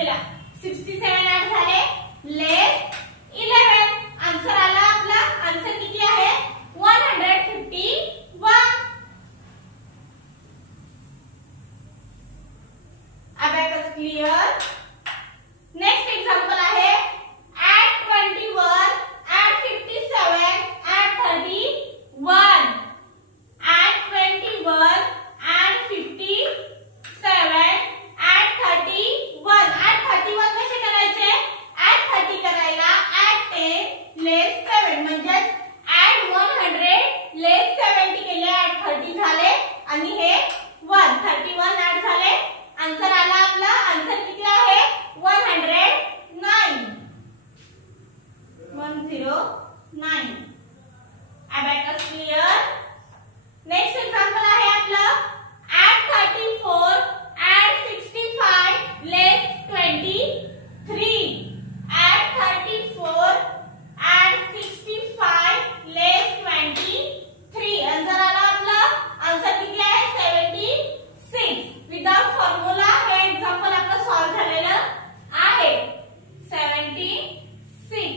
केला. 67 ऍड झाले लेस 11. आन्सर आला आपला. आन्सर किती आहे 151. Abacus clear. नेक्स्ट एक्झाम्पल आहे add 21 add 57 add 31. Add 21 add 57 add 31. Add 31 कसे करायचे? ऍड 30 करायला ऍड 10 लेस 7 म्हणजे ऍड 100 लेस 70 केले ऍड 30 झाले आणि हे 131 ऍड झाले. आन्सर आला आपला. आन्सर किती आहे 109. 109. Abacus clear. नेक्स्ट एक्झाम्पल आहे आपलं add 34 add 65 less 23. Add 34 add 65 less 23. Answer आला आपला. आन्सर किती आहे 76. विदाउट फॉर्म्युला हे एक्झाम्पल आपलं सॉल्व्ह झालेलं आहे. 76.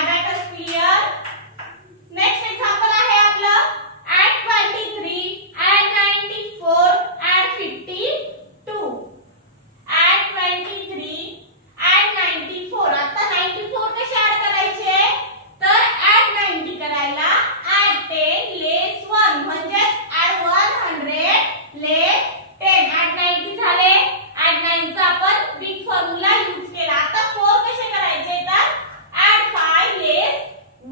Abacus clear. नेक्स्ट एक्झाम्पल आहे आपलं add 23 add 94 add 52. Add 23 add 94. आता 94 कसे ऍड करायचे? तर ऍड 90 करायला ऍड 10 लेस 1 म्हणजे ऍड 100 लेस 10. ऍड 90 झाले. ऍड 9 चा आपण बिग फॉर्म्युला यूज केला. आता 4 कसे करायचे? तर ऍड 5 लेस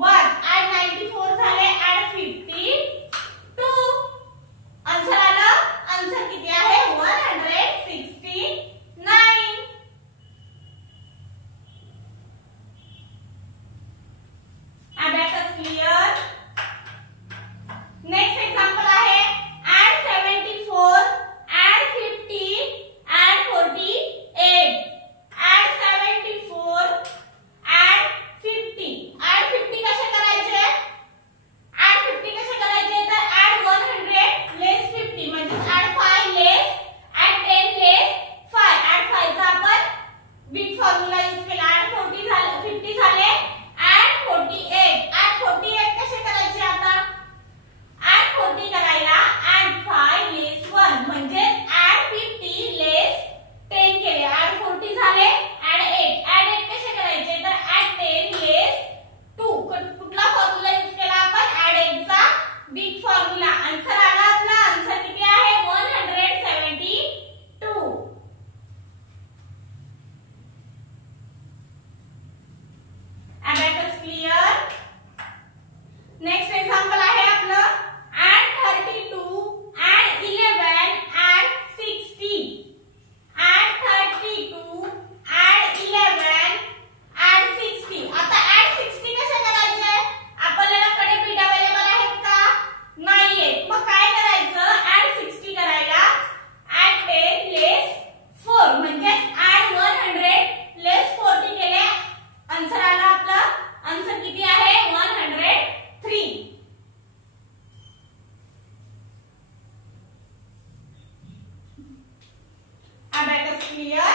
1. ऍड 94 झाले ऍड 52. आन्सर आला. आन्सर किती आहे 169. Abacus clear. नेक्स्ट एक्झाम्पल आहे add 74 add 50 add 48. Add 74 add 50. Add 50 कसे करायचे? ऍड 50 कसे करायचे? तर ऍड 100 लेस 50 म्हणजे add 5 less add 10 less 5. Add 5 चा आपण बिग फॉर्म्युला यूज केला. ऍड 40 झाले 50 झाले ऍड 48. ऍड 48 कसे करायचे? आता ऍड 40 करायला ऍड 5 लेस 1 म्हणजे ऍड 50 लेस 10 केले. ऍड 40 झाले ऍड 8. ऍड 8 कसे करायचे? तर ऍड 10 लेस 2. कुठला फॉर्म्युला यूज केला आपण? ऍड 8 चा बिग फॉर्म्युला. आन्सर आला आपला. आन्सर किती आहे 172. Abacus clear. नेक्स्ट एक्झाम्पल आहे आपलं add 32 add 11 add 60. Add 32 add 11 add 60. आता ऍड 60 कसे करायचे? आपल्याकडे बीट अवेलेबल आहेत का? नाहीये. मग काय करायचं? ऍड 60 करायला ऍड 10 लेस 4 म्हणजे ऍड 100 लेस 40 केले. आन्सर आला आपला. आन्सर किती आहे 103. Abacus clear.